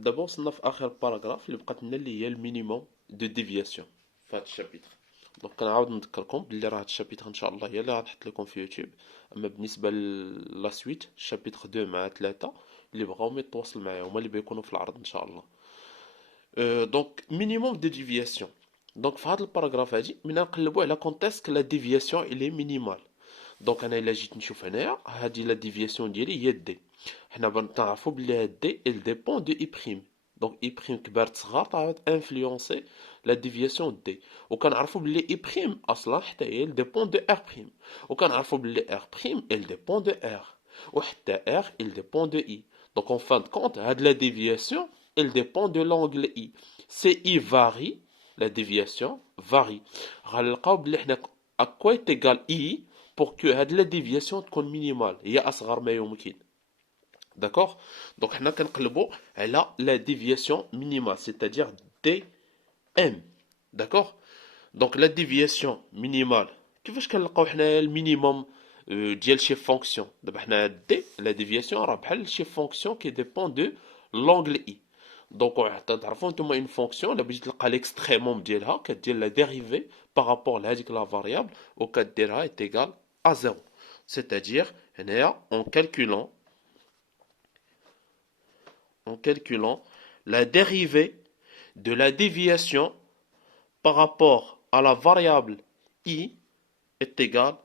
دابا وصلنا في اخر باراغراف اللي بقات لنا اللي هي المينيموم دو ديفياسيون في هذا الشابيتر. دونك كنعاود نذكركم بلي راه هذا الشابيتر ان شاء الله هي اللي غنحط لكم في يوتيوب. اما بالنسبه لا سويت الشابيتر 2 مع 3 اللي بغاو يتواصل معايا هما اللي بيكونوا في العرض ان شاء الله. دونك مينيموم دو ديفياسيون. دونك في هذا الباراغراف هادي من نقلبوا على كونتيسك لا ديفياسيون اللي مينيمال. دونك انا الا جيت نشوف هنايا هادي لا ديفياسيون ديالي هي دي. حنا بنعرفوا بلي هاد دي ال ديبون دو اي بريم. دونك اي بريم كبار صغار تعاود انفلونسي لا ديفياسيون دي. وكنعرفوا بلي اي بريم اصلا حتى هي ال ديبون دو ار بريم. وكنعرفوا بلي ار بريم ال ديبون دو ار. وحتى ار ال ديبون دو اي. دونك اون فان دو كونت هاد لا ديفياسيون elle dépend de l'angle I. Si I varie, la déviation varie. غنلقاو بلي حنا à quoi est égal I pour que هاد la déviation تكون minimale هي أصغر ما يمكن. D'accord? Donc حنا كنقلبوا على la déviation minimale, c'est-à-dire dm. D'accord? Donc la déviation minimale كيفاش كنلقاو حنا المينيموم ديال شي فونكسيون. دابا حنا دي لا ديفياسيون راه بحال شي فونكسيون كي ديبون دو لونغل اي. دونك حتى تعرفوا نتوما اون فونكسيون الا بغيتي تلقى ليكستريموم ديالها كدير لا ديريفي بارابور لهاديك لا فاريابل وكديرها ايت ايغال ا زيرو. سيتادير هنايا en calculant la dérivée de la déviation par rapport à la variable i est égale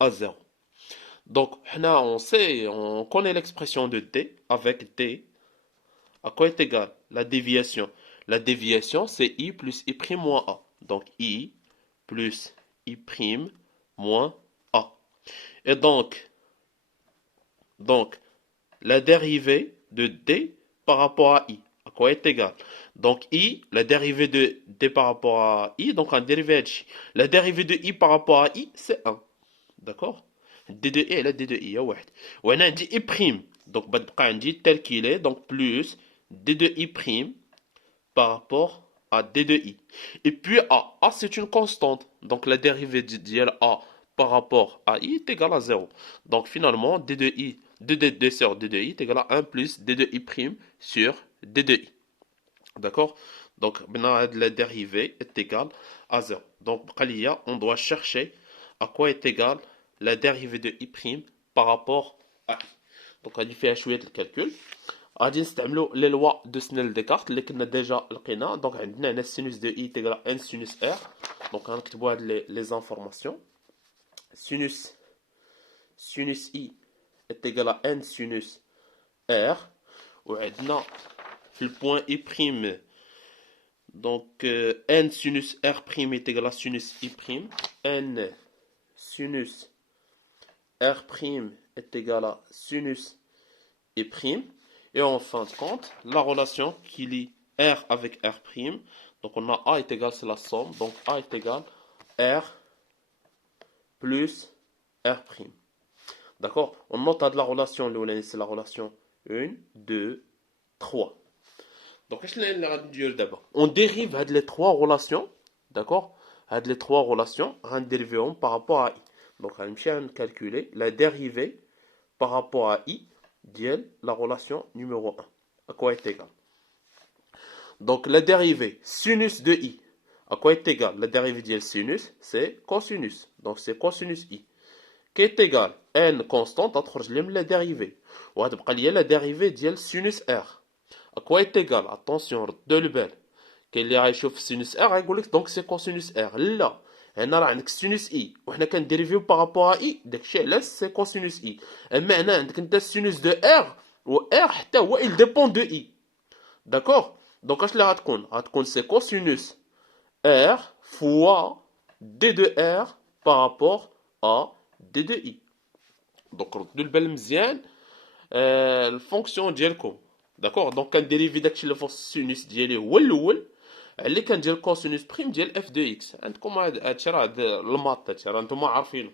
à 0. Donc, on connaît l'expression de d avec d. À quoi est égal la déviation? La déviation, c'est i plus i prime moins a. Donc, i plus i prime moins a. Et donc, la dérivée de d par rapport à i. À quoi est égal? Donc, i, la dérivée de d par rapport à i, donc en dérivée de la dérivée de i par rapport à i, c'est 1. D'accord? d de i على d de i هي واحد. وهنا عندي i prime. Donc, بتبقى عندي tel qu'il est, donc plus d de i prime par rapport à d de i. Et puis a. A, c'est une constante. Donc, la dérivée de a par rapport à i est égale à 0. Donc, finalement, d de i, d de d sur d de i est égal à 1 plus d de i prime sur d de i. D'accord? Donc, maintenant, la dérivée est égale à 0. Donc, on doit chercher à quoi est égale la dérivée de i' par rapport à i. Donc, غادي فيها شوية الكالكول. غادي نستعملوا لي لوا دو سنيل ديكارت اللي كنا ديجا لقينا. دونك عندنا هنا السينوس دو اي تيغرا ان سينوس ار. دونك غنكتبوا هاد لي زانفورماسيون. سينوس اي تيغرا ان سينوس ار. وعندنا في البوان اي بريم donc n sinus r' est égal à sinus i'. n sinus r' est égal à sinus i'. Et en fin de compte, la relation qui lie r avec r'. Donc on a a est égal, c'est la somme. Donc a est égal r plus r'. D'accord? On note de la relation, c'est la relation 1, 2, 3. Donc, on dérive les trois relations, d'accord? Les trois relations, on dérive par rapport à i. Donc, on va calculer la dérivée par rapport à i de la relation numéro 1. À quoi est égal? Donc, la dérivée sinus de i. À quoi est égal? La dérivée de sinus, c'est cosinus. Donc, c'est cosinus i. Qui est égal? N constante, la dérivée. Ou la dérivée de sinus r. À quoi est égal? Attention, de البال. كاين اللي غايشوف سينوس ار غايقول لك دونك سي كوسينوس ار. لا، هنا راه عندك سينوس اي وحنا كنديريفيو بارابور اي، داكشي علاش سي كوسينوس اي. اما هنا عندك انت السينوس دو ار و ار حتى هو il dépend de i. داكوغ؟ دونك اش اللي غتكون سي كوسينوس ار فوا دي دو ار بارابور ا دي دو اي. دونك ردوا البال مزيان الفونكسيون ديالكم. داكوغ؟ دونك كنديريفي داكشي اللي فوق السينوس ديالي هو الاول اللي كندير كوسينوس بريم ديال اف دو اكس. عندكم هادشي راه الماط، هادشي راه نتوما عارفينو.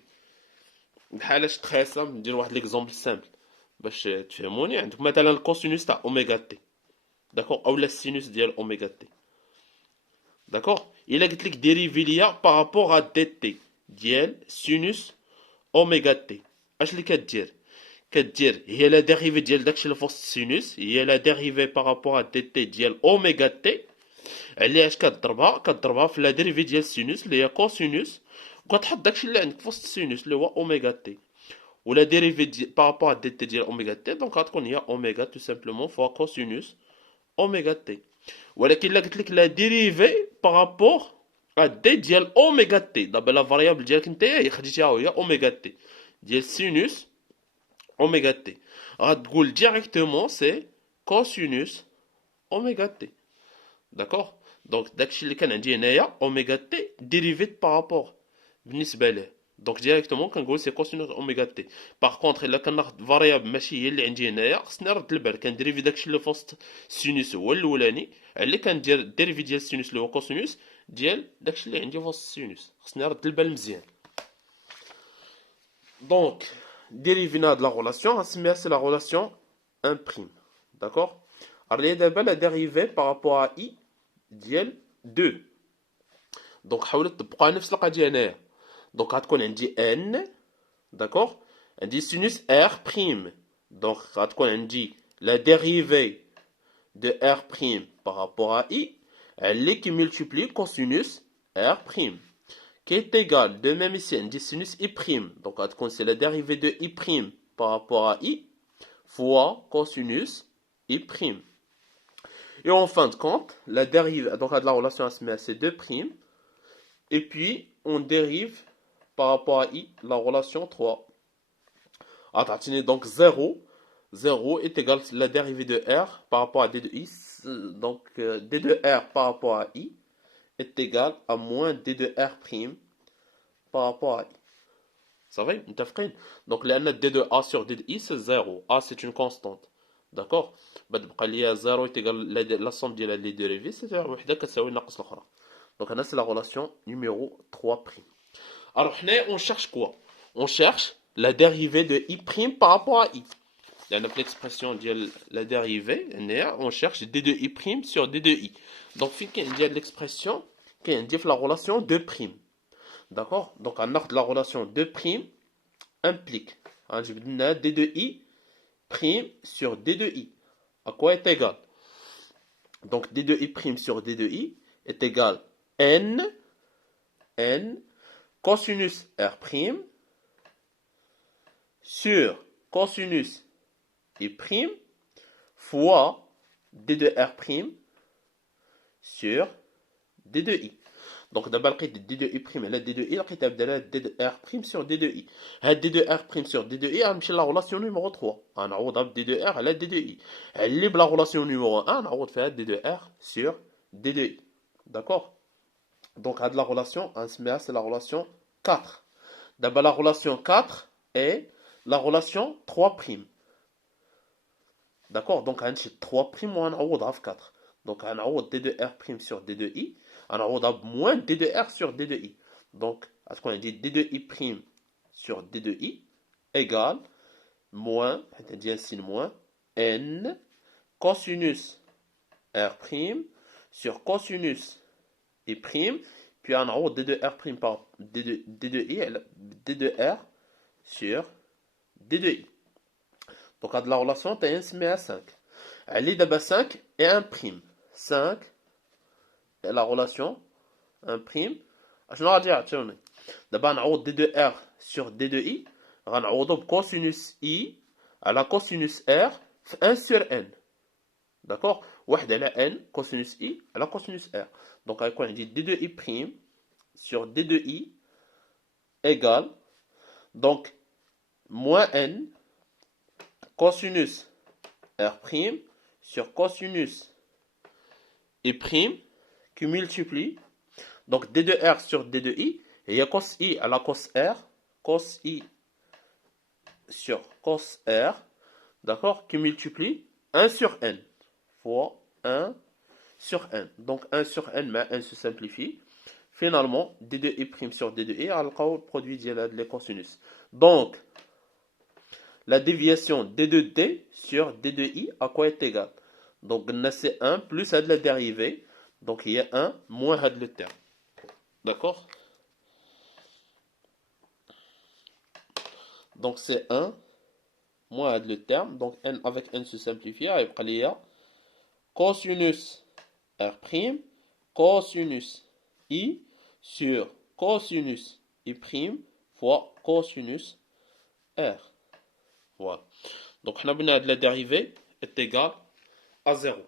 بحال اش تخيصه ندير واحد ليكزومبل سامبل باش تفهموني. عندك مثلا الكوسينوس تاع اوميغا تي، داكوغ؟ اولا السينوس ديال اوميغا تي، داكوغ؟ الا قلت لك ديريفي ليا بارابور ا دي تي ديال سينوس اوميغا تي، اش اللي كدير؟ كدير هي لا ديريفي ديال داكشي اللي في وسط السينوس، هي لا ديريفي بارابور ا دي تي ديال اوميغا تي. علاش كضربها في لا ديريفي ديال السينوس اللي هي كوسينوس، وكتحط داكشي اللي عندك في وسط السينوس اللي هو اوميغا تي. ولا ديريفي بارابور ا دي تي ديال اوميغا تي، دونك غتكون هي اوميغا تو سامبلومون فوا كوسينوس اوميغا تي. ولكن الا قلت لك لا ديريفي بارابور ا دي ديال اوميغا تي، دابا لا فاريابل ديالك نتايا هي خديتيها وهي اوميغا تي ديال سينوس اوميغا تي، غتقول ديريكتومون سي كوسينوس اوميغا تي. داكوغ. دونك داكشي اللي كان عندي هنايا اوميغا تي ديريفيت بارابور بالنسبه ليه، دونك ديريكتومون كنقول سي كوسينوس اوميغا تي. باغ كونطخ الا كناخذ فاريابل ماشي هي اللي عندي هنايا، خصني نرد البال كنديريفي داكشي اللي في وسط السينوس هو الاولاني، على اللي كندير ديريفي ديال السينوس اللي هو كوسينوس ديال داكشي اللي عندي في وسط السينوس، خصني نرد البال مزيان. دونك ديريفينا هاد لا غولاسيون غنسميها سي لا غولاسيون ان بريم. داكوغ. راه دابا لا ديريفي بارابور ا اي ديال 2. دونك حاولوا تطبقوا نفس القضيه هنايا. دونك غتكون عندي ان، داكوغ، عندي سينوس ار بريم، دونك غتكون عندي لا ديريفي دو ار بريم بارابور ا اي على qui multiplie cosinus r prime qui est égal, de même ici عندي sinus i prime, donc غتكون c'est la dérivée de i prime par rapport à i fois cosinus i prime. Et en fin de compte, la dérivée, donc la relation se met à ces deux primes, et puis on dérive par rapport à i la relation 3. Donc 0 est égal à la dérivée de r par rapport à d de i, donc d de r par rapport à i est égal à moins d de r prime par rapport à i. Ça va? Donc là, d de a sur d de i c'est 0. A c'est une constante. D'accord? Il y a 0 est égal à la somme de les dérivées, c'est-à-dire donc là c'est la relation numéro 3'. Alors on cherche quoi? On cherche la dérivée de i' par rapport à i. Dans l'expression de la dérivée, on cherche d de i' sur d de i. Donc il y a l'expression qui indique la relation 2'. D'accord? Donc la relation 2' implique d de i' sur d de i. À quoi est égal? Donc d de i' sur d de i est égal n cosinus r' sur cosinus i' fois d de r' sur d de i. Donc d'abord لقيت d de i' على d de i لقيتها بدالها d de r' sur d de i. هاد d de r' sur d de i غنمشي لا relation numéro 3 غنعوضها ب d de r على d de i. اللي بلا relation numéro 1 نعوض فيها d de r sur d de i. D'accord? Donc هاد la relation غنسميها c'est la relation 4. D'abord la relation 4 est la relation 3'. D'accord? Donc غنمشي 3' وغنعوضها في 4. Donc غنعوض d de r' sur d de i غنعوضها moins d de r sur d de i. Donc غتكون عندي d de i' sur d de i égale moins, حيت عندي un signe moins, n cosinus r' sur cosinus i', puis غنعوض d de r' par d de i, d de r sur d de i. Donc هاد la relation نسميها 5. علي دابا 5 et 1'. 5 est la relation 1'. اشنو غادي يعطيوني؟ دابا نعوض d de r sur d de i غنعوضو بكوسينوس i على كوسينوس r في 1 sur n. داكوغ؟ واحد على n كوسينوس i على كوسينوس r. دونك غيكون عندي d de i' sur d de i égale donc moins n cosinus r' sur cosinus i' qui multiplie donc d de r sur d de i, et il y a cos i à la cos r, cos i sur cos r, d'accord, qui multiplie 1 sur n fois 1 sur n. Donc 1 sur n, mais 1 se simplifie. Finalement, d de i' sur d de i, on a le produit de les cosinus. Donc, la déviation d de d sur d de i à quoi est égal? Donc, c'est 1 plus de la dérivée. Donc, il y a 1 moins le terme. D'accord? Donc, c'est 1 moins le terme, donc n avec n se simplifie, يبقى ليا cosinus r' cosinus I sur cosinus I' fois cosinus R. Voilà. Donc, on a besoin de la dérivée est égale à 0.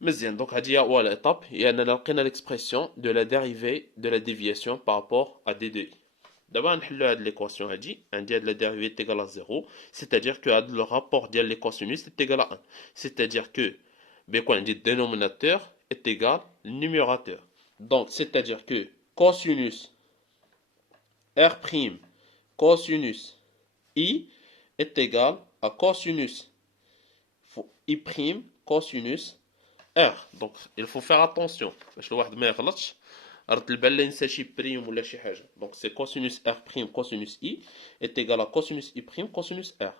مزيان donc هذه هي أول étape هي أننا لقينا l'expression de la dérivée de la déviation par rapport à d de i. دابا نحلو هاد l'équation هادي عندي هاد la dérivée est égale à 0 c'est-à-dire que هاد le rapport ديال les cosinus est égal à 1 c'est-à-dire que بيكون عندي dénominateur est égal au numérateur donc c'est-à-dire que cosinus r' cosinus I est égal à cosinus I' cosinus R. Donc il faut faire attention باش الواحد ما يغلطش رد البال لا ينسى شي بريم ولا شي حاجه. Donc c'est cosinus R' cosinus I est égal à cosinus I' cosinus R.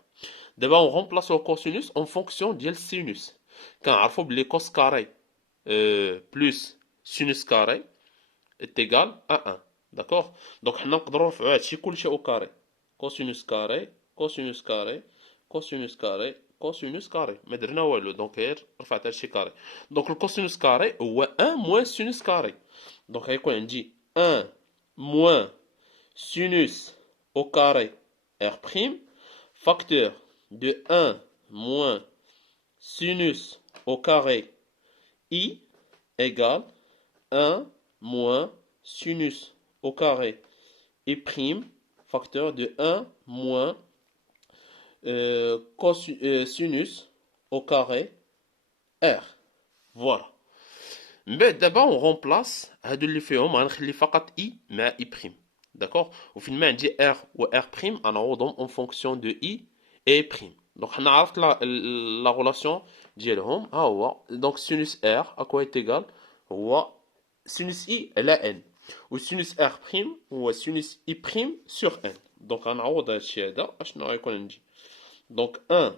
دابا on remplace le cosinus en fonction ديال sinus. كنعرفوا بلي cos carré plus sinus carré est égal à 1. D'accord. Donc حنا نقدروا نرفعوا هادشي كلشي au carré. Cosinus carré cosinus carré cosinus carré cosinus carré ما درنا والو دونك غير رفعت هادشي كاري. دونك الكوسينوس كاري هو 1 موان سينوس كاري. دونك غيكون عندي 1 موان سينوس au carré R' facteur de 1 moins sinus au carré I égale 1 moins sinus au carré I' facteur de 1 moins sinus au carré R. Voilà. Mais d'abord on remplace هادو اللي فيهم غنخلي فقط I مع I'. D'accord. وفين ما عندي R و R' غنعوضهم en fonction de I et I'. Donc حنا عرفت la relation ديالهم ها هو. Donc sinus R à quoi est égal هو sinus I على N و sinus R' هو sinus I' sur N. Donc غنعوض هادشي هذا اشنو غيكون عندي. Donc 1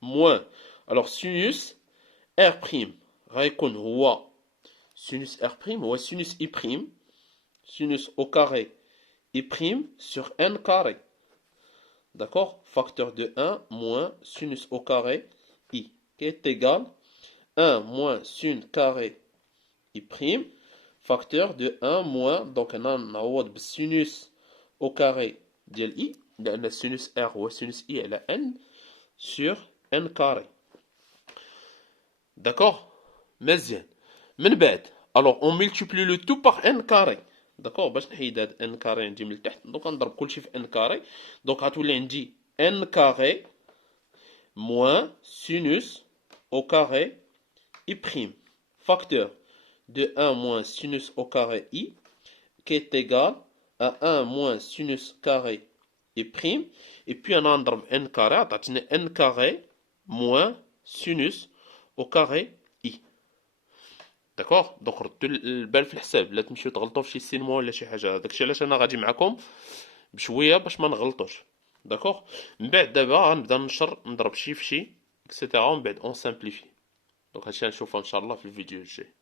moins, alors sinus R' غيكون هو sinus R' هو sinus I', sinus au carré I' sur N carré. D'accord. Facteur de 1 moins sinus au carré I qui est égal 1 moins sin carré I', facteur de 1 moins, donc on a sinus au carré ديال I لأن sinus R هو sinus I على N sur N carré. D'accord. مزيان. من بعد alors on multiplie le tout par N carré. d'accord باش نحيد هاد N carré عندي من التحت دونك نضرب كلشي في N carré دونك غتولي عندي N carré moins sinus au carré I' facteur de 1 moins sinus au carré I qui est égal à 1 moins sinus carré I', et puis on a نضرب N carré عطاتني N carré moins sinus au carré I. داكوغ دونك ردوا البال في الحساب لا تمشيو تغلطوا في شي سينما ولا شي حاجه داكشي علاش انا غادي معكم بشويه باش ما نغلطوش. داكوغ من بعد دابا غنبدا نشر نضرب شي في شي اكسيتيرا ومن بعد اون سامبليفي. دونك هادشي غنشوفو ان شاء الله في الفيديو الجاي.